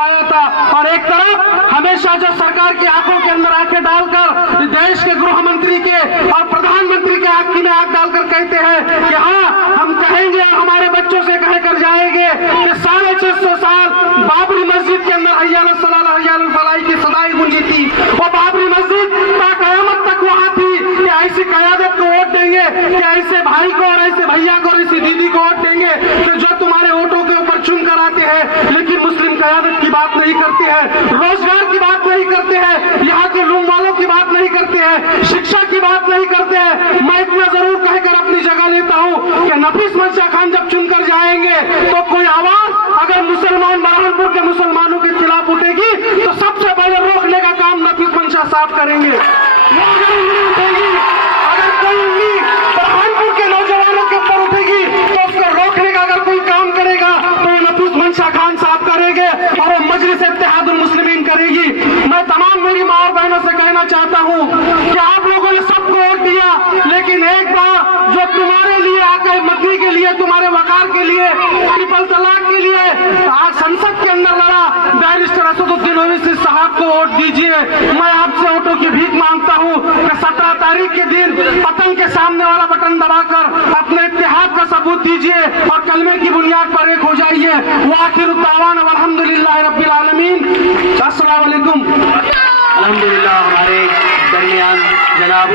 आया था। और एक तरफ हमेशा जो सरकार की आंखों के अंदर आंखें डालकर देश के गृह मंत्री के और प्रधानमंत्री के आंखी में आंख डालकर कहते हैं कि हाँ हम कहेंगे और हमारे बच्चों से कहकर जाएंगे कि 650 साल बाबरी मस्जिद के अंदर हय्या सलाह हय्या फलाही की सदाई गूंजी थी। वो बाबरी मस्जिद कयामत तक वहां थी कि ऐसी कयादत को वोट देंगे, कि ऐसे भाई को और ऐसे भैया को और ऐसी दीदी को वोट देंगे कि जो तुम्हारे वोटों के ऊपर चुन कर आते हैं लेकिन मुस्लिम कयादत की बात नहीं करते हैं, रोजगार की बात नहीं करते हैं, यहाँ के लूम वालों की बात नहीं करते हैं, शिक्षा की बात नहीं करते हैं। मैं इतना जरूर कहकर अपनी जगह लेता हूँ कि नफीस मंशा खान जब चुनकर जाएंगे तो कोई आवाज अगर मुसलमान बरहानपुर के मुसलमानों के खिलाफ उठेगी तो सबसे पहले रोकने का काम नफीस मंशा साहब करेंगे। वो अगर उंगली उठेगी, अगर कोई उंगली बरहानपुर के नौजवानों के ऊपर उठेगी तो उसको रोकने का अगर कोई काम करेगा तो नफीस मंशा खान साहब करेंगे और वो मजलिस इत्तेहादुल मुस्लिमीन करेगी। मैं तमाम मेरी माँ और बहनों से कहना चाहता हूँ कि आप लोगों ने सबको वोट दिया, लेकिन एक बार जो तुम्हारे लिए आके मदनी के लिए, तुम्हारे वकार के लिए, ट्रिपल तलाक के लिए आज संसद के अंदर लड़ा बैरिस्टर असदुद्दीन ओवैसी साहब को वोट दीजिए। मैं आपसे वोटों की भीख मांगता हूँ कि 17 तारीख के दिन पतंग के सामने वाला बटन दबाकर अपने इत्तेहाद का सबूत दीजिए और कलमे की बुनियाद पर एक हो जाइए। वाखिर दावाना अल्हम्दुलिल्लाह रब्बिल आलमीन। अस्सलाम वालेकुम। अल्हम्दुलिल्लाह हमारे दरमियान जनाब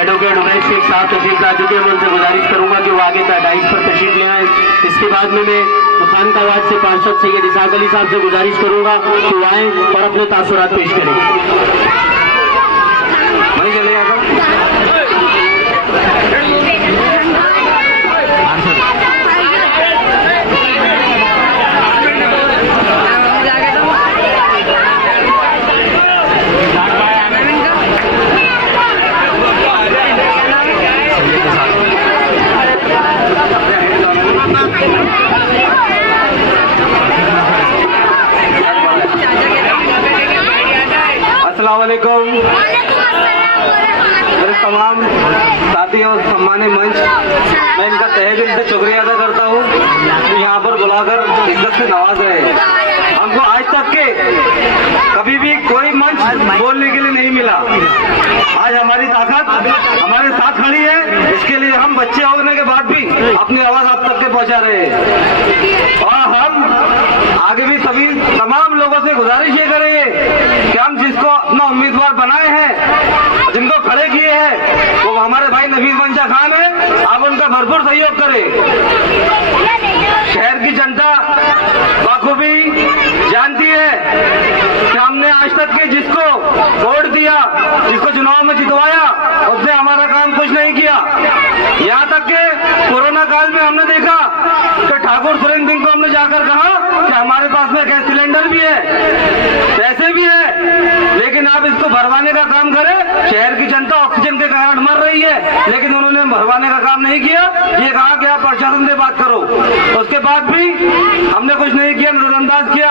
एडवोकेट उमैर शेख साहब तशरीफ ला चुके हैं। मैं उनसे गुजारिश करूंगा कि वो आगे का डाइस पर तशरीफ ले आए। इसके बाद में मैं खानकावाद से पार्षद सैयद इसहाक अली साहब से गुजारिश करूंगा कि वो आए और अपने तासुरात पेश करें। वहीं चले अस्सलामुअलैकुम। मेरे तमाम साथी और सम्मानित मंच, मैं इनका तहे दिल से शुक्रिया अदा करता हूँ कि यहाँ पर बुलाकर इज्जत से नवाज रहे। हमको आज तक के कभी भी कोई मंच बोलने के लिए नहीं मिला। आज हमारी ताकत हमारे साथ खड़ी है, इसके लिए हम बच्चे होने के बाद भी अपनी आवाज आप तक के पहुँचा रहे हैं। और हम आगे भी सभी तमाम लोगों से गुजारिश ये करेंगे कि हम जिसको अपना उम्मीदवार बनाए हैं, जिनको खड़े किए हैं, वो हमारे भाई नफीस मंशा खान है। आप उनका भरपूर सहयोग करें। शहर की जनता बाखूबी जानती है कि हमने आज तक के जिसको वोट दिया, जिसको चुनाव में जितवाया, उसने हमारा काम कुछ नहीं किया। यहाँ तक के कोरोना काल में हमने देखा कि ठाकुर सुरेंद्र सिंह को हमने जाकर कहा कि हमारे पास में गैस सिलेंडर भी है, पैसे भी है, लेकिन आप इसको भरवाने का काम करें। शहर की जनता ऑक्सीजन के कारण मर रही है, लेकिन उन्होंने भरवाने का काम नहीं किया। ये कहा कि आप प्रशासन से बात करो। उसके बाद भी हमने कुछ नहीं किया, नजरअंदाज किया,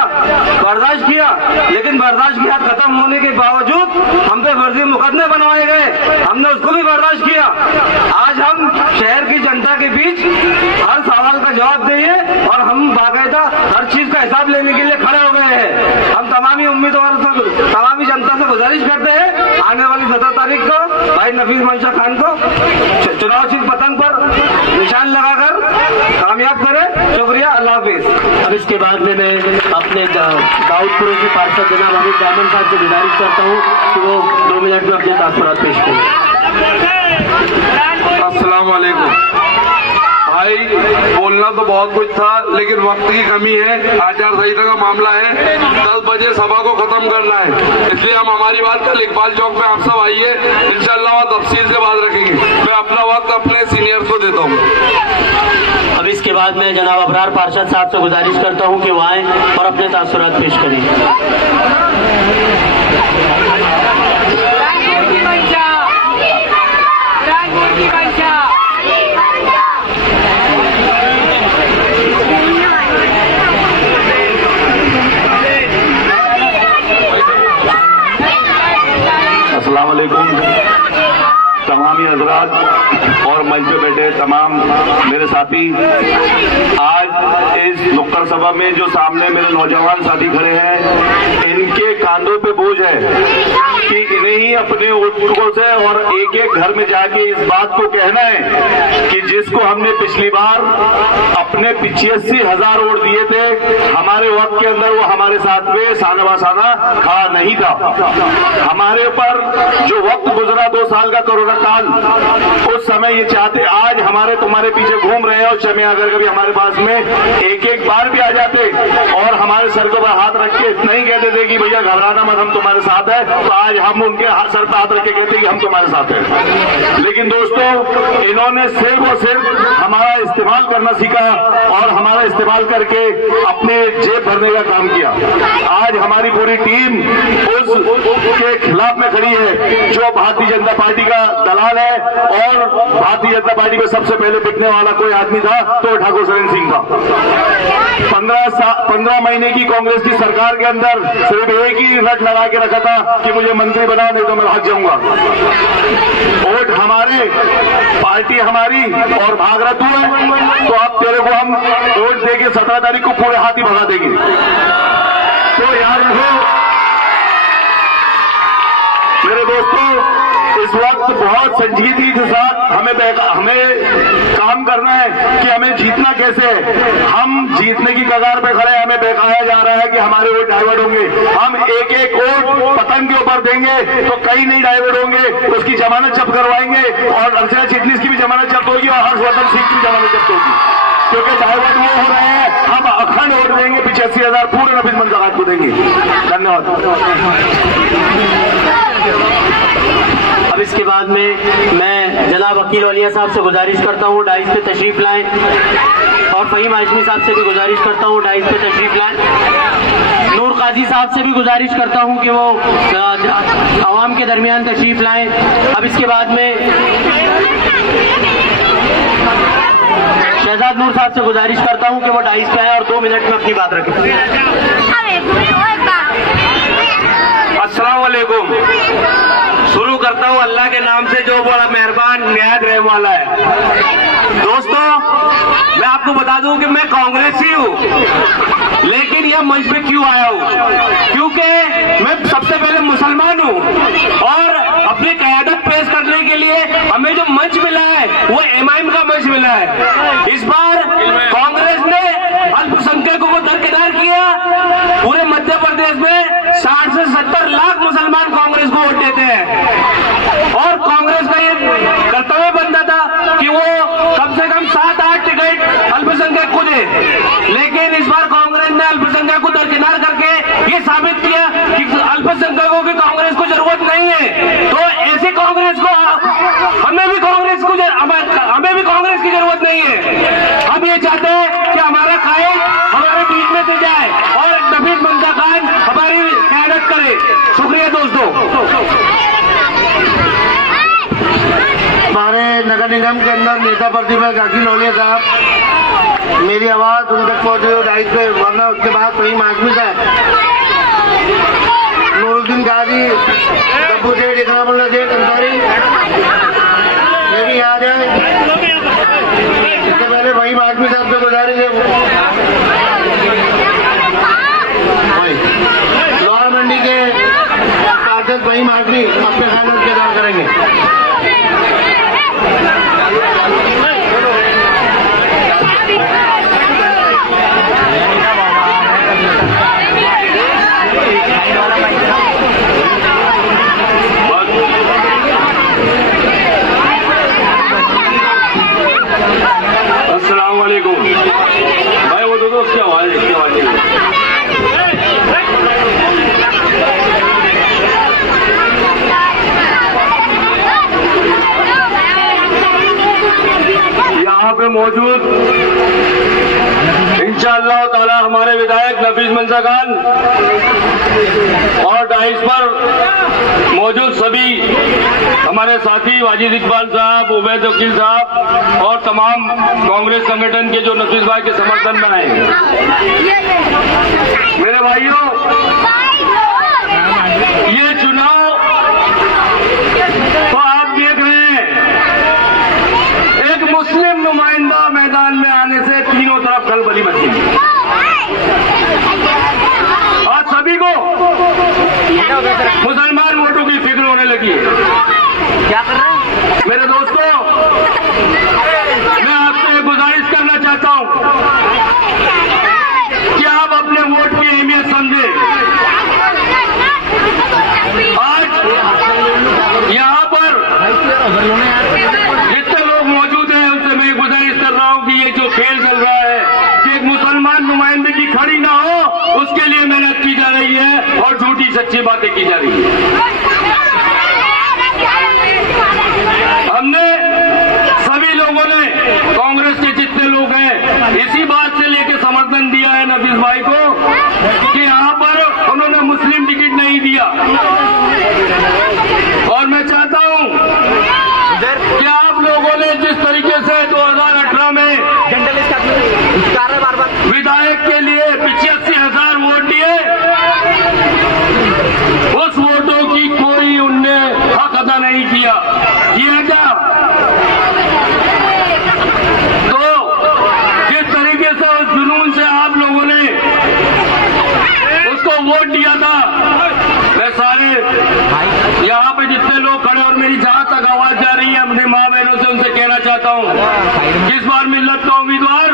बर्दाश्त किया। लेकिन बर्दाश्त की हद खत्म होने के बावजूद हम पे फर्जी मुकदमे बनवाए गए, हमने उसको भी बर्दाश्त किया। आज हम शहर की जनता के बीच हर सवाल का जवाब देंगे और हम बाकायदा हर चीज का हिसाब लेने के लिए खड़े हो गए हैं। हम तमामी उम्मीदवारों से, तमामी जनता से गुजारिश करते हैं, आने वाली 17 तारीख को भाई नफीस मंशा खान को चुनाव चिन्ह पतंग पर निशान लगाकर कामयाब करें। शुक्रिया, अल्लाह हाफिज। अब इसके बाद में मैं अपने दाऊदपुर के पार्षद जनाब हमीद डायमंड साहब से गुजारिश करता हूँ कि वो 2 मिनट में अपने तासुरात पेश करें। अस्सलाम वालेकुम। भाई बोलना तो बहुत कुछ था, लेकिन वक्त की कमी है, आचार संहिता का मामला है, 10 बजे सभा को खत्म करना है। इसलिए हम हमारी बात कल इकबाल चौक में आप सब आइए, इंशाल्लाह वहाँ तफसील से बात रखेंगे। मैं अपना वक्त अपने सीनियर्स को देता हूँ। अब इसके बाद मैं जनाब अबरार पार्षद साहब से गुजारिश करता हूँ कि वो आए और अपने तासुरात पेश करें। अस्सलाम वालेकुम। तमामी हजरात और मंच पे बैठे तमाम मेरे साथी, आज इस नुक्कड़ सभा में जो सामने मेरे नौजवान साथी खड़े हैं, ही अपने वोटरों से और एक एक घर में जाके इस बात को कहना है कि जिसको हमने पिछली बार अपने 85,000 वोट दिए थे, हमारे वक्त के अंदर वो हमारे साथ में साना बासाना खड़ा नहीं था। हमारे ऊपर जो वक्त गुजरा 2 साल का कोरोना काल, उस समय ये चाहते आज हमारे तुम्हारे पीछे घूम रहे हैं, और समय अगर कभी हमारे पास में एक बार भी आ जाते और हमारे सर के ऊपर हाथ रख के इतना ही कहते थे कि भैया घबराना मत, हम तुम्हारे साथ है, तो आज हम उनके सर पर हाथ रख के कहते कि हम तुम्हारे साथ हैं। लेकिन दोस्तों, इन्होंने सिर्फ और सिर्फ हमारा इस्तेमाल करना सीखा और हमारा इस्तेमाल करके अपने जेब भरने का काम किया। आज हमारी पूरी टीम उसके खिलाफ में खड़ी है जो भारतीय जनता पार्टी का दलाल है, और भारतीय जनता पार्टी में सबसे पहले बिकने वाला कोई आदमी था तो ठाकुर सुरेंद्र सिंह था। 15 महीने की कांग्रेस की सरकार के अंदर सिर्फ एक ही रट लगा के रखा था कि मुझे मंत्री बना, नहीं तो मैं भाग जाऊंगा। वोट हमारे, पार्टी हमारी, और भाग रहा तू है, तो अब तेरे को हम वोट देके 17 तारीख को पूरे हाथ ही भगा देंगे। तो याद रखो मेरे दोस्तों, इस वक्त बहुत संजीदगी के साथ हमें काम करना है कि हमें जीतना कैसे है। हम जीतने की कगार पे खड़े हैं, हमें बहकाया जा रहा है कि हमारे वोट डाइवर्ट होंगे। हम एक एक वोट पतंग के ऊपर देंगे तो कहीं नहीं डाइवर्ट होंगे, उसकी जमानत जब्त करवाएंगे, और अर्चना चिटनीस की भी जमानत जब्त होगी और हर्षवर्धन सिंह की जमानत जब्त होगी, क्योंकि डाइवर्ट वो हो रहे हैं। हम अखंड वोट देंगे, 85,000 पूरे नफीस मंतखाब को देंगे। धन्यवाद। अब इसके बाद में मैं जनाब वकील औलिया साहब से गुजारिश करता हूँ डाइस पे तशरीफ लाएं, और फहीम आजमी साहब से भी गुजारिश करता हूँ डाइस पे तशरीफ लाएं। नूर काजी साहब से भी गुजारिश करता हूँ कि वो आवाम के दरमियान तशरीफ लाएं। अब इसके बाद में शहजाद नूर साहब से गुजारिश करता हूँ कि वो डाइस पे आए और 2 मिनट में अपनी बात रखें। अस्सलाम वालेकुम। शुरू करता हूँ अल्लाह के नाम से जो बड़ा मेहरबान निहायत रहने वाला है। दोस्तों, मैं आपको बता दूं कि मैं कांग्रेसी हूँ, लेकिन यह मंच पे क्यों आया हूँ? क्योंकि मैं सबसे पहले मुसलमान हूँ, और अपनी क़यादत पेश करने के लिए हमें जो मंच मिला है वो एमआईएम का मंच मिला है। इस बार कांग्रेस ने अल्पसंख्यकों को दरकिनार किया। पूरे मध्य प्रदेश में 60 से 70 लाख मुसलमान कांग्रेस को वोट देते हैं, और कांग्रेस का ये कर्तव्य बनता था कि वो कम से कम 7-8 टिकट अल्पसंख्यक को दे। लेकिन इस बार कांग्रेस ने अल्पसंख्यक को दरकिनार करके ये साबित किया कि अल्पसंख्यकों की कांग्रेस को जरूरत नहीं है। तो ऐसी कांग्रेस को हमें भी कांग्रेस की जरूरत नहीं है। हम ये चाहते हैं कि हमारा कायद हमारे बीच में से जाए और नफीस मंतखाब हमारी क़यादत करे। शुक्रिया दोस्तों। हमारे नगर निगम के अंदर नेता प्रतिपक्ष वकील औलिया साहब, मेरी आवाज उन तक पहुंची हो डाइस पे, वरना उसके बाद फहीम आजमी साहब, नूरुद्दीन काजी, डब्बू सेठ, इकरामुल्लाह सेठ अंसारी, ये भी याद है। इससे पहले फहीम आजमी साहब से गुजारिश है, लोहार मंडी के पार्षद फहीम आजमी अपने ख्याल के दावा करेंगे। अस्सलाम वालेकुम भाई, वो दो उसकी आवाज यहाँ पे मौजूद इंशाअल्लाह ताला हमारे विधायक नफीस मंजा खान, और डाइस पर मौजूद सभी हमारे साथी वाजिद इकबाल साहब, उबैद वकील साहब, और तमाम कांग्रेस संगठन के जो नफीस भाई के समर्थन में आए। मेरे भाइयों, ये चुनाव तो आप देख रहे हैं, एक मुस्लिम नुमाइंदा मैदान में आने से तीनों तरफ खलबली मची। आज सभी को मुसलमान वोटों की फिक्र होने लगी है। क्या कर रहे हैं? मेरे दोस्तों, मैं आपसे गुजारिश करना चाहता हूं कि आप अपने वोट की अहमियत समझें। आज यहाँ पर जितने लोग मौजूद हैं उनसे मैं गुजारिश कर रहा हूं कि ये जो खेल चल रहा है कि एक मुसलमान नुमाइंदगी खड़ी ना हो, उसके लिए मेहनत की जा रही है और झूठी सच्ची बातें की जा रही है। हमने सभी लोगों ने, कांग्रेस के जितने लोग हैं, इसी बात से लेकर समर्थन दिया है नफीस भाई को कि यहाँ पर उन्होंने मुस्लिम टिकट नहीं दिया। और मैं चाहता हूँ कि आप लोगों ने जिस तरीके से 2018 में विधायक के लिए 85,000 वोट दिए, उस वोटों की कोई उनने हक अदा नहीं किया क्या? तो जिस तरीके से उस जुनून से आप लोगों ने उसको वोट दिया था, मैं सारे यहाँ पे जितने लोग खड़े और मेरी जहां तक आवाज जा रही है अपने माँ बहनों से उनसे कहना चाहता हूँ कि इस बार मिल्लत का उम्मीदवार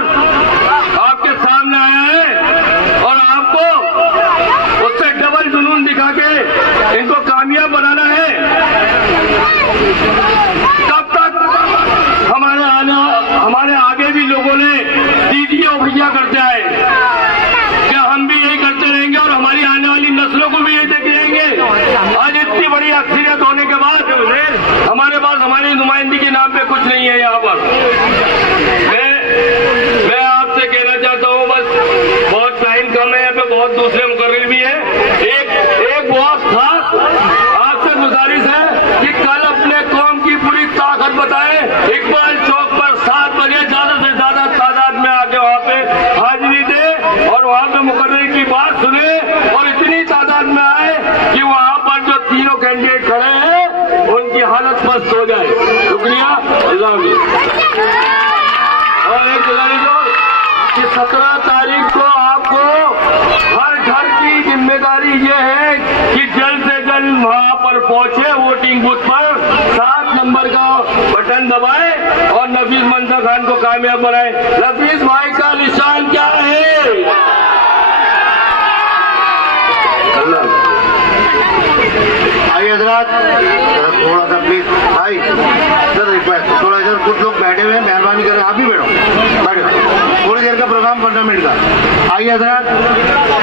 आपके सामने आया है और आपको उससे डबल जुनून दिखा के इनको कामयाब बनाना है। तब तक हमारे आगे भी लोगों ने दीदी और भैया करते आए, क्या हम भी यही करते रहेंगे और हमारी आने वाली नस्लों को भी यही देखते रहेंगे? आज इतनी बड़ी अक्सरियत होने के बाद हमारे पास हमारी नुमाइंदगी के नाम पे कुछ नहीं है। यहाँ पर मैं आपसे कहना चाहता हूँ, बस बहुत टाइम कम है, यहाँ पे बहुत दूसरे मुकर्रिर भी है। एक बहुत खास आपसे गुजारिश है कि कल अपने कौम की पूरी ताकत बताएं। इकबाल चौक पर 7 बजे ज्यादा से ज्यादा तादाद में आके वहाँ पे हाजिरी दे और वहाँ पे मुकर्रिर की बात सुने और इतनी तादाद में आए कि वहाँ पर जो तीनों कैंडिडेट खड़े हैं उनकी हालत मस्त हो जाए। शुक्रिया, अल्लाह हाफ़िज़। और एक गुजारिश हो कि 17 तारीख को आपको हर घर की जिम्मेदारी ये है कि जल्द से जल्द वहाँ पर पहुंचे, वोटिंग बूथ पर 7 नंबर का बटन दबाए और नफीस मंसूर खान को कामयाब बनाए। नफीस भाई का निशान क्या है? आइए हजरात, थोड़ा सा प्लीज भाई, सर रिक्वेस्ट, थोड़ा इधर कुछ लोग बैठे हुए हैं, मेहरबानी करें आप भी बैठो, थोड़ी देर का प्रोग्राम 15 मिनट का। आइए हजरात,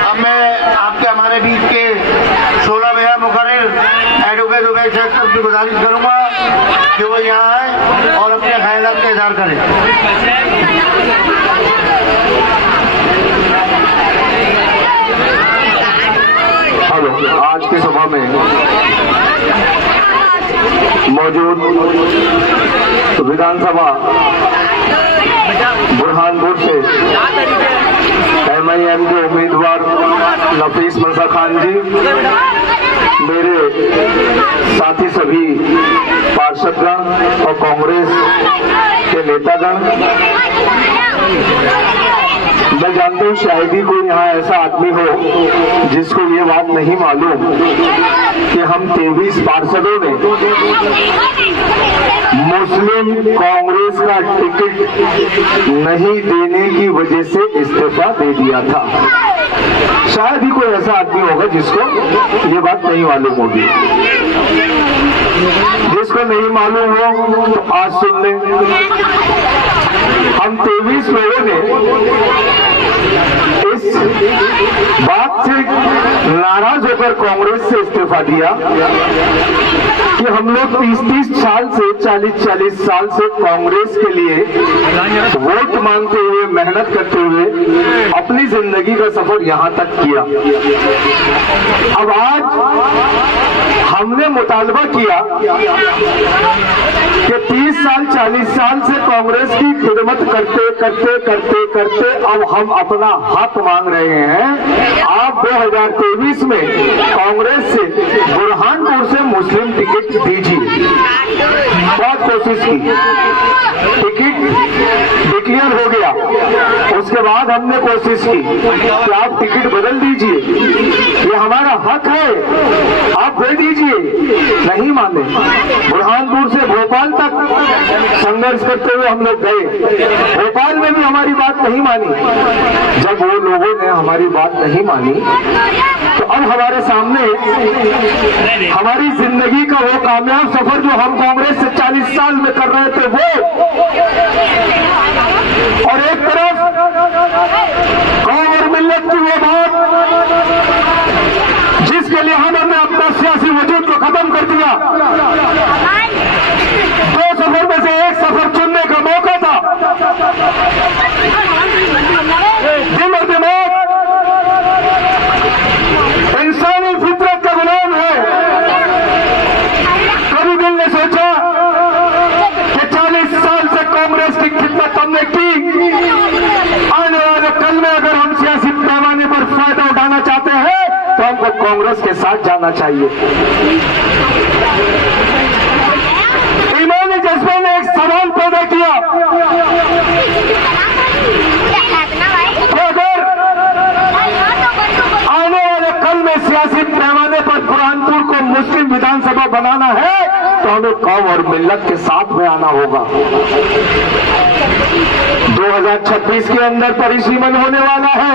अब मैं आपके हमारे बीच के 16 भैया मुकर्रिर एडवोकेट उबैद शेख साहब की गुजारिश करूंगा कि वो यहाँ आए और अपने ख्यालात का इज़हार करें। हेलो, आज की सभा में मौजूद विधानसभा बुरहानपुर से MIM के उम्मीदवार नफीस मंसूर खान जी, मेरे साथी सभी पार्षदगण और कांग्रेस के नेतागण, मैं जानता हूँ शायद ही कोई यहाँ ऐसा आदमी हो जिसको ये बात नहीं मालूम कि हम 23 पार्षदों ने मुस्लिम कांग्रेस का टिकट नहीं देने की वजह से इस्तीफा दे दिया था। शायद ही कोई ऐसा आदमी होगा जिसको ये बात नहीं मालूम होगी। जिसको नहीं मालूम हो तो आज सुन लें। हम 23 लोगों ने इस बात से नाराज होकर कांग्रेस से इस्तीफा दिया कि हम लोग 30-30 साल से 40-40 साल से कांग्रेस के लिए वोट मांगते हुए, मेहनत करते हुए अपनी जिंदगी का सफर यहां तक किया। अब आज हमने मुतालबा किया कि 30 साल 40 साल से कांग्रेस की खिदमत करते करते करते करते अब हम अपना हक मांग रहे हैं। आप 2023 में कांग्रेस से बुरहानपुर से मुस्लिम टिकट दीजिए। बहुत कोशिश की, टिकट डिक्लेयर हो गया, उसके बाद हमने कोशिश की कि आप टिकट बदल दीजिए, ये हमारा हक है, आप दे दीजिए। नहीं माने। बुरहानपुर से भोपाल तक संघर्ष करते हुए हम लोग गए, भोपाल में भी हमारी बात नहीं मानी। जब वो लोगों ने हमारी बात नहीं मानी तो अब हमारे सामने हमारी जिंदगी का वो कामयाब सफर जो हम कांग्रेस से 40 साल में कर रहे थे वो, और एक तरफ कौम और मिल्लत की वो बात जिसके लिए हमने अपना सियासी वजूद को खत्म कर दिया। दो सफर में से एक सफर चुनने का मौका था। दिल और दिमाग इंसानी फितरत का गुलाम है। कभी दिल ने सोचा कि 40 साल से कांग्रेस की खिदमत हमने की, आने वाले कल में अगर हम सियासी पैमाने पर फायदा उठाना चाहते हैं तो हमको कांग्रेस के साथ जाना चाहिए। ईमानी जज्बे ने एक सवाल पैदा किया कि अगर आने वाले कल में सियासी पैमाने पर बुरहानपुर को मुस्लिम विधानसभा बनाना है तो हमें कौम और मिल्लत के साथ में आना होगा। 2026 के अंदर परिसीमन होने वाला है।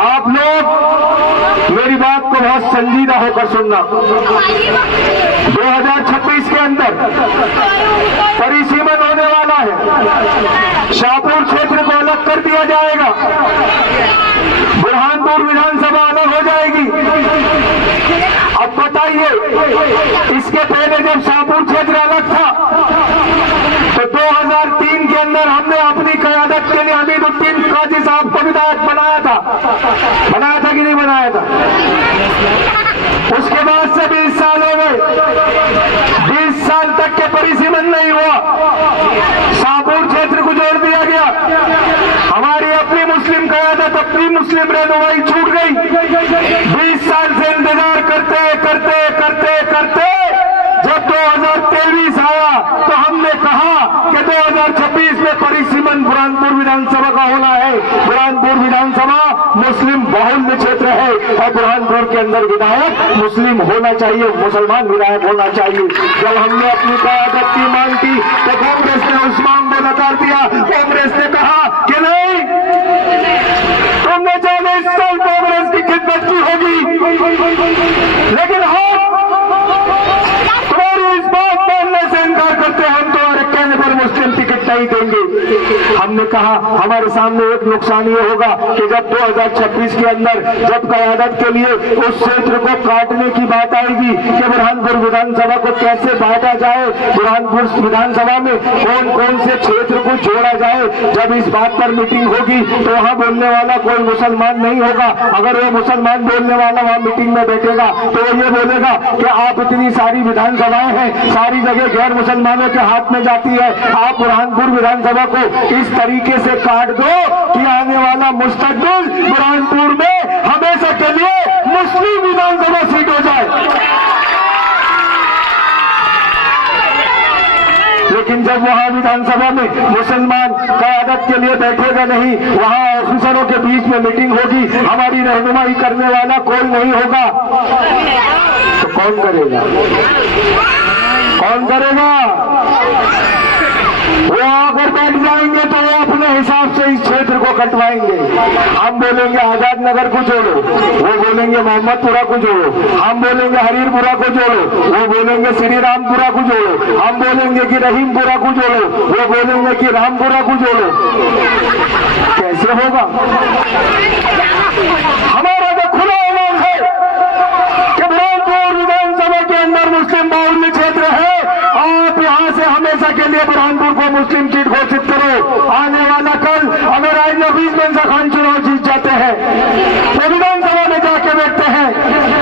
आप लोग मेरी बात को बहुत संजीदा होकर सुनना। 2026 के अंदर परिसीमन होने वाला है। शाहपुर क्षेत्र को अलग कर दिया जाएगा, बुरहानपुर विधानसभा अलग हो जाएगी। अब बताइए, इसके पहले जब शाहपुर क्षेत्र अलग था तो 2003 के अंदर हमने अपनी क़यादत के लिए हमीदुद्दीन काजी साहब को विधायक बनाया था कि नहीं बनाया था? उसके बाद से 20 साल हो गए, 20 साल तक के परिसीमन नहीं हुआ। शाहपुर क्षेत्र को जोड़ दिया गया। हमारी अपनी मुस्लिम क़यादत, अपनी मुस्लिम रहनुमाई छूट गई। 20 साल से इंतजार करते करते करते करते जब 2023 आया तो हमने कहा कि 2026 में परिसीमन बुरहानपुर विधानसभा का होना है। बुरहानपुर विधानसभा मुस्लिम बहुल क्षेत्र है और बुरहानपुर के अंदर विधायक मुस्लिम होना चाहिए, मुसलमान विधायक होना चाहिए। जब हमने अपनी क़यादत की मांग की तो कांग्रेस ने उस मांग को नकार दिया। कांग्रेस ने कहा कि नहीं, तुमने 40 साल कांग्रेस की खिदमत की होगी, लेकिन हम तुम्हारी इस बात मानने से इनकार करते हैं, हम तुम्हारे कहने पर मुस्लिम टिकट नहीं देंगे। हमने कहा हमारे सामने एक नुकसान ये होगा कि जब 2026 के अंदर जब क़यादत के लिए उस क्षेत्र को काटने की बात आएगी कि बुरहानपुर विधानसभा को कैसे बांटा जाए, बुरहानपुर विधानसभा में कौन कौन से क्षेत्र को जोड़ा जाए, जब इस बात पर मीटिंग होगी तो वहां बोलने वाला कोई मुसलमान नहीं होगा। अगर वो मुसलमान बोलने वाला वहां मीटिंग में बैठेगा तो वो ये बोलेगा कि आप इतनी सारी विधानसभाएं हैं, सारी जगह गैर मुसलमानों के हाथ में जाती है, आप बुरहानपुर विधानसभा को इस तरीके से काट दो कि आने वाला मुस्तकबिल बुरहानपुर में हमेशा के लिए मुस्लिम विधानसभा सीट हो जाए। लेकिन जब वहां विधानसभा में मुसलमान क़यादत के लिए बैठेगा नहीं, वहां ऑफिसरों के बीच में मीटिंग होगी, हमारी रहनुमाई करने वाला कोई नहीं होगा, तो कौन करेगा? कौन करेगा? वो अगर बैठ जाएंगे तो वो अपने हिसाब से इस क्षेत्र को कटवाएंगे। हम बोलेंगे आजाद नगर को जोड़ो, वो बोलेंगे मोहम्मदपुरा को जोड़ो, हम बोलेंगे हरीरपुरा को जोड़ो, वो बोलेंगे श्री रामपुरा को जोड़ो, हम बोलेंगे कि रहीमपुरा को जोड़ो, वो बोलेंगे कि रामपुरा को जोड़ो। कैसे होगा? हमारा तो खुला ऐलान है कि बुरहानपुर विधानसभा के अंदर मुस्लिम बहुल क्षेत्र है। आप यहां से हमेशा के लिए बुरहानपुर को मुस्लिम सीट घोषित करो। आने वाला कल अगर आज नफीस मंसा खान चुनाव जीत जाते हैं तो विधानसभा में जाके बैठते हैं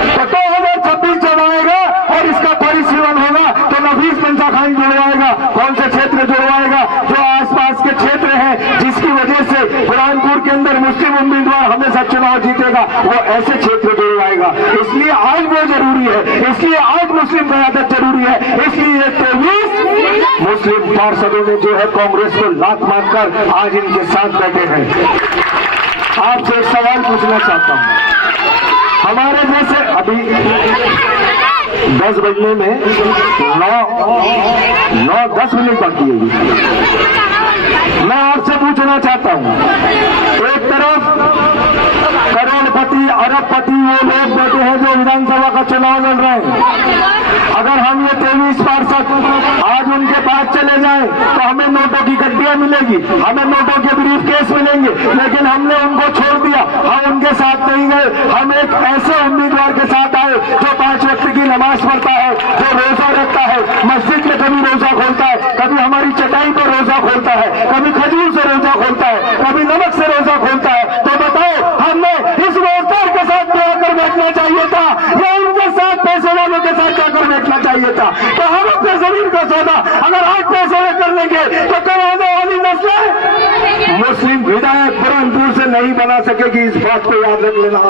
तो 2026 जब आएगा और इसका परिसीमन होगा तो नफीस मंसा खान जुड़वाएगा। कौन से क्षेत्र जुड़वाएगा? जो आसपास के क्षेत्र हैं, जिसकी वजह से बुरहानपुर के अंदर मुस्लिम उम्मीदवार हमेशा चुनाव चुनाव जीतेगा वो ऐसे क्षेत्र जुड़वाएगा। इसलिए आज वो जरूरी है, इसलिए आज मुस्लिम क़यादत जरूरी है, इसलिए 23 मुस्लिम पार्षदों ने जो है कांग्रेस को लात मारकर आज इनके साथ बैठे हैं। आपसे एक सवाल पूछना चाहता हूं, हमारे जैसे अभी 10 बजने में 9-10 मिनट बाकी है। मैं आपसे पूछना चाहता हूं, एक तरफ करोड़पति अरबपति वो लोग बैठे हैं जो विधानसभा का चुनाव लड़ रहे हैं। अगर हम ये 23 पार्षद आज उनके पास चले जाएं तो हमें नोटों की गड्डियां मिलेगी, हमें नोटों के ब्रीफ केस मिलेंगे, लेकिन हमने उनको छोड़ दिया, हम उनके साथ नहीं गए। हम एक ऐसे उम्मीदवार के साथ आए जो 5 वक्त की नमाज पढ़ता है, जो रोजा रखता है, मस्जिद में कभी रोजा खोलता है, कभी हमारी चटाई पर रोजा खोलता है, कभी खजूर से रोजा खोलता है, कभी नमक से रोजा खोलता है। तो बताओ, हमने इस रोजगार के साथ क्या कर बैठना चाहिए था या उनके साथ पैसे वालों के साथ क्या कर बैठना चाहिए था? तो हम अपने जमीन का सौदा अगर आज पैसे में कर लेंगे तो कल आने वाली नस्लें मुस्लिम विधायक बुरहानपुर से नहीं बना सकेगी। इस बात को याद रख लेना।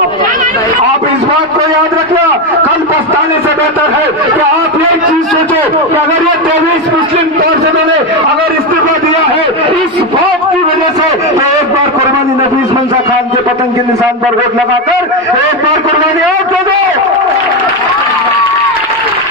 आप इस बात को याद रखना। कल पछताने से बेहतर है कि आप एक चीज सोचो कि अगर ये 23 मुस्लिम पार्षदों ने अगर इस्तीफा दिया है इस बात की वजह से, तो एक बार कुर्बानी नफीस मंसा खान के पतंग के निशान पर वोट लगाकर एक बार कुर्बानी आप दे दो।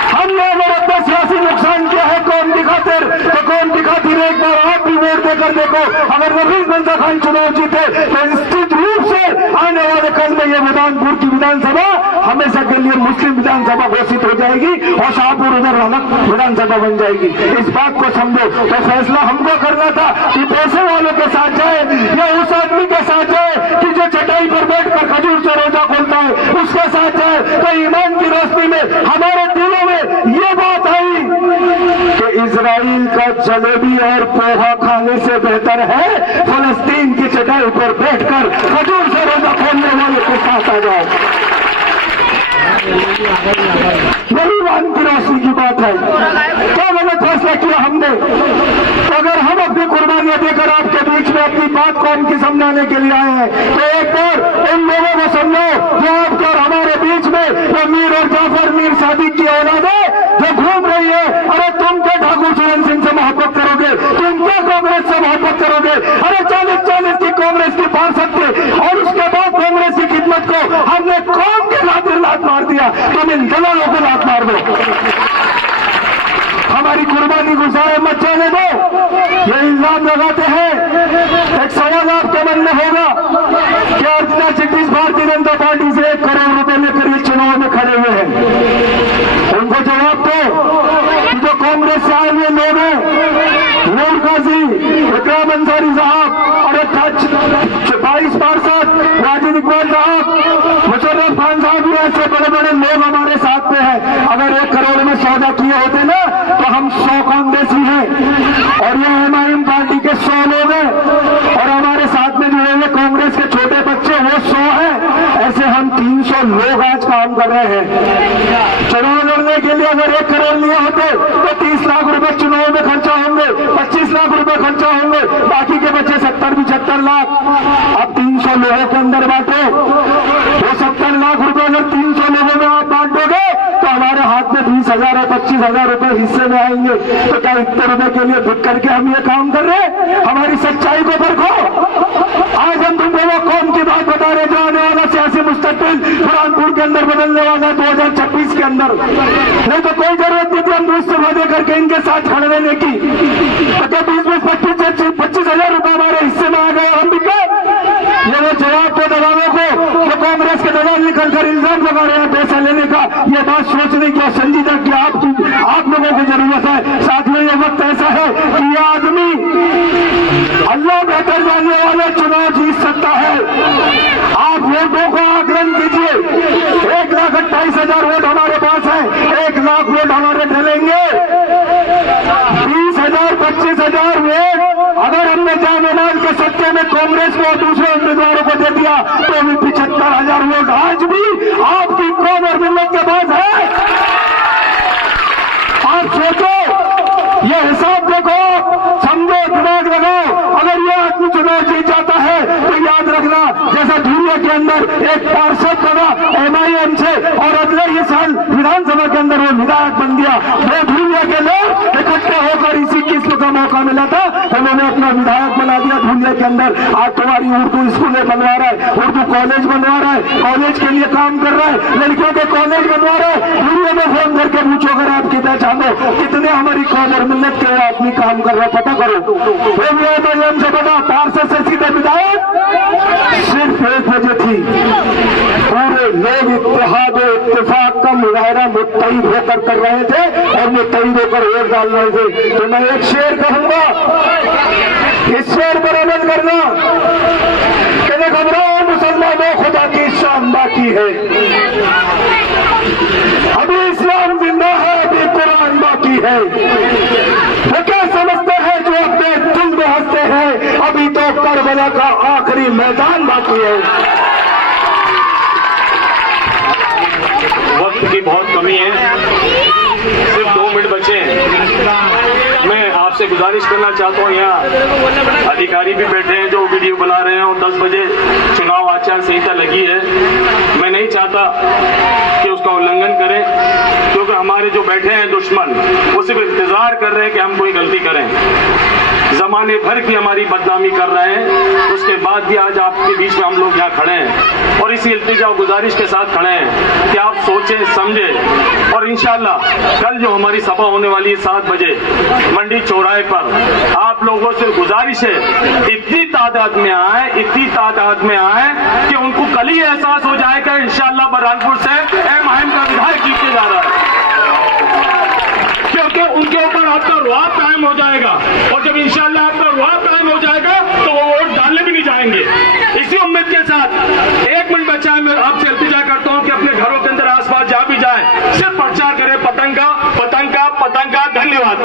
हमने अगर अपना सियासी नुकसान किया है कौम की खातिर, तो कौम की खातिर एक बार आप भी वोट देकर देखो। अगर नफीस मंसा खान चुनाव जीते तो निश्चित रूप से आने वाले कल में ये बुरहानपुर की विधानसभा हमेशा के लिए मुस्लिम विधानसभा घोषित हो जाएगी और शाहपुर उधर रमक विधानसभा बन जाएगी। इस बात को समझो। तो फैसला हमको करना था कि पैसे वालों के साथ जाए या उस आदमी के साथ जाए कि जो चटाई पर बैठकर खजूर से रोजा खोलता है उसके साथ जाए। तो ईमान की रोशनी में हमारे दिलों में ये बात आई कि इजराइल का जलेबी और पोहा खाने से बेहतर है फलस्तीन की चटाई पर बैठकर खजूर से रोजा खोलने वाले के साथ आ जाओ। यही ईमान की रोशनी की बात है। क्या गलत फैसला किया हमने? तो अगर हम अपनी कुर्बानियां देकर आपके बीच में अपनी बात कौम की समझाने के लिए आए हैं तो एक बार उन लोगों को समझो जो आपके और हमारे बीच में तो मीर और जाफर मीर सादिक की औलाद है जो घूम रही है। अरे तुम क्या ठाकुर सुरेंद्र सिंह से मोहब्बत करोगे? तुम क्या कांग्रेस से मोहब्बत करोगे? अरे 40 की कांग्रेस की पार्षद थे और उसके बाद कांग्रेस की खिदमत को हमने कौम के खातिर लात मार दिया। तुम इन दलालों को लात मार दो, हमारी कुर्बानी गुजारे मत जाने दो। ये इल्जाम लगाते हैं। एक सवाल आपके मन में होगा कि अर्चना चिट्टीस भारतीय जनता पार्टी से 1 करोड़ रुपए लेकर इस चुनाव में खड़े हुए हैं। उनको जवाब दो कि जो कांग्रेस से आए हुए लोग हैं, नूर काजी, इकराम अंसारी साहब और 22 पार्षद, राजीव इकबाल साहब, मुशर्रफ खान साहब, ऐसे बड़े बड़े लोग हमारे साथ में हैं। अगर 1 करोड़ में सौदा किए होते ना तो हम 100 कांग्रेसी हैं और ये एमआईएम पार्टी के 100 लोग हैं और हमारे साथ में जुड़े हुए कांग्रेस के छोटे बच्चे वो 100 हैं। ऐसे हम 300 लोग आज काम कर रहे हैं। चुनाव लड़ने के लिए अगर 1 करोड़ लिए होते तो 30 लाख रुपए चुनाव में खर्चा होंगे, 25 लाख रुपए खर्चा होंगे, बाकी के बच्चे 70-75 लाख। अब 300 लोगों के अंदर बांटो, वो 70 लाख रुपए अगर 300 लोगों में आप बांट दोगे तो हमारे हाथ में 20,000 और 25,000 रुपए हिस्से में आएंगे। तो क्या इतने रुपए के लिए बिक करके हम ये काम कर रहे हैं? हमारी सच्चाई को परखो। आज हम तुमको वो कौम की बात बता रहे जो आने वाला सियासी मुस्तकबिल बुरहानपुर के अंदर बदलने वाला 2026 के अंदर। नहीं तो कोई जरूरत नहीं थी हम इस्तीफा दे करके इनके साथ खड़े रहने की। तो क्या 20-25,000 रुपए हमारे हिस्से में आ गए हम भी क्या? ये वो जवाब दो दलालों को जो कांग्रेस के दलाल निकल कर इल्जाम लगा रहे हैं पैसा लेने का। ये बात सोचने की और संजीदा की आप लोगों की जरूरत है। साथ में ये वक्त ऐसा है कि ये आदमी अल्लाह बेहतर जानने वाले चुनाव जीत सकता है। आप वोटों का आकलन कीजिए। 1,28,000 वोट हमारे पास है, 1 लाख वोट हमारे ढलेंगे। 20,000 25,000 वोट अगर हमने जाने माल के सत्ते में कांग्रेस को और दूसरे उम्मीदवारों को दे दिया तो भी 75,000 वोट आज भी आपकी कौम और मिल्लत के पास है। आप सोचो, ये हिसाब देखो, समझो, दिमाग लगाओ। अगर ये आदमी चुनाव जीत जाता है तो याद रखना जैसा धुरिया के अंदर एक पार्षद बना MIM से और अगले ही साल विधानसभा के अंदर वो विधायक बन गया। वो धुलिया के लोग इकट्ठे होकर इसी किस्म का मौका मिला था, उन्होंने अपना विधायक बना दिया धुलिया के अंदर। आज तुम्हारी उर्दू स्कूलें बनवा रहा है, उर्दू कॉलेज बनवा रहा है, कॉलेज के लिए काम कर रहा है, लड़कियों के कॉलेज बनवा रहा है। धुलिया में फोन करके पूछो अगर आपकी पहचानो कितने हमारी कौम और मिलत के आदमी काम कर रहा है, पता करो। MIM से बना पार्षद से सीधे विधायक सिर्फ 1 वजह थी, पूरे लोग इत्तेहाद और इत्तेफाक का मुजाहरा मुत्तहिद होकर कर रहे थे और मुत्तहिद होकर वोट डाल रहे थे। तो मैं एक शेर कहूंगा, इस शेर पर अमल करना कि न घबराओ मुसलमानों, खुदा की शान बाकी है, अभी इस्लाम जिंदा है, अभी कुरान बाकी है। वो क्या समझते हैं जो अपने दिल में हंसते हैं, अभी तो करबला का आखिरी मैदान बाकी है। वक्त की बहुत कमी है, सिर्फ 2 मिनट बचे हैं। मैं आपसे गुजारिश करना चाहता हूँ, यहाँ अधिकारी भी बैठे हैं जो वीडियो बना रहे हैं और 10 बजे चुनाव आचार संहिता लगी है। मैं नहीं चाहता कि उसका उल्लंघन करें, क्योंकि हमारे जो बैठे हैं दुश्मन वो सिर्फ इंतजार कर रहे हैं कि हम कोई गलती करें। जमाने भर की हमारी बदनामी कर रहे हैं, उसके बाद भी आज आपके बीच में हम लोग यहाँ खड़े हैं और इसी इल्तिजा गुजारिश के साथ खड़े हैं कि आप सोचें समझें। और इंशाल्लाह कल जो हमारी सभा होने वाली है 7 बजे मंडी चौराहे पर, आप लोगों से गुजारिश है इतनी तादाद में आए, इतनी तादाद में आए कि उनको कल ही एहसास हो जाएगा इंशाल्लाह बरहानपुर से MIM का विधायक जीतने जा रहा है, क्योंकि उनके ऊपर आपका रुआब कायम हो जाएगा। और जब इंशाल्लाह आपका रुआब कायम हो जाएगा तो वो वोट डालने भी नहीं जाएंगे। इसी उम्मीद के साथ 1 मिनट बचा है, मैं आपसे इल्तिजा करता हूँ कि अपने घरों के अंदर आसपास जा भी जाए, सिर्फ प्रचार करें पतंग का, पतंग का, पतंग का। धन्यवाद।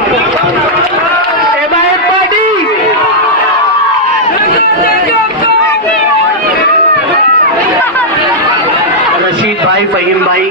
MIM पार्टी रशीद भाई, फहीम भाई,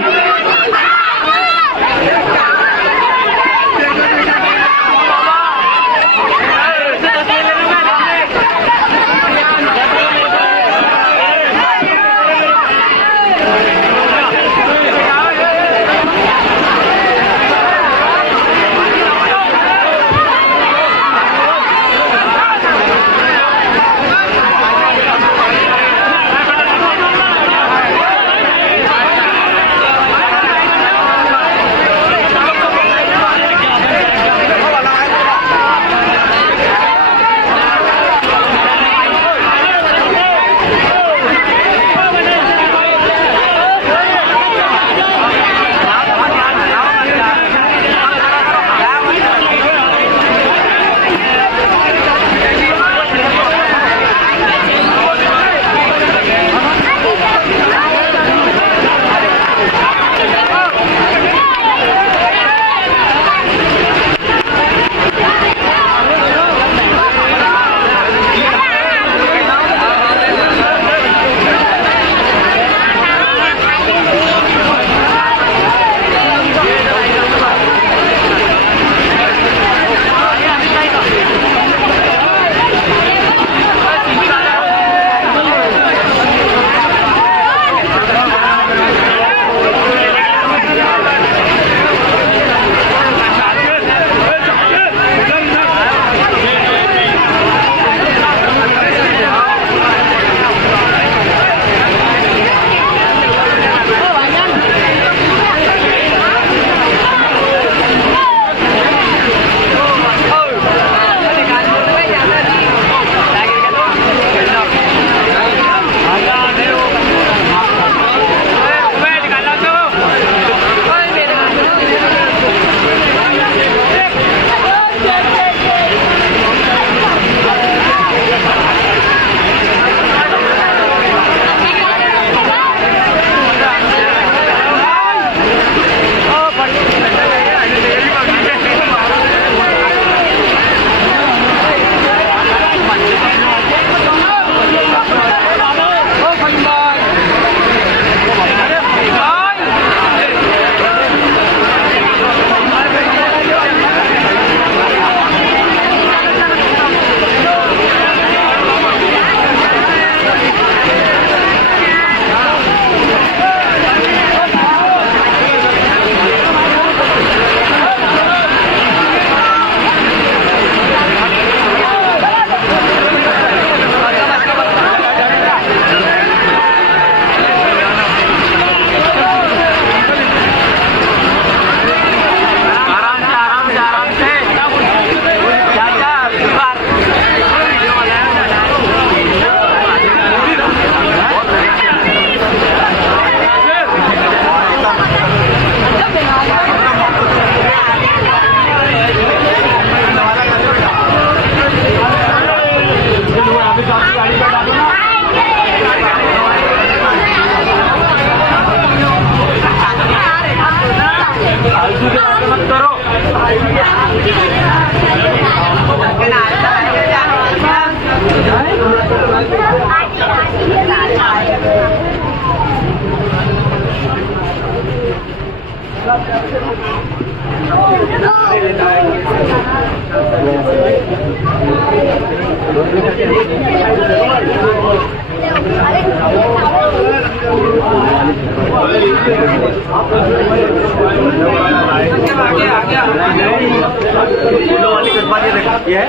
ये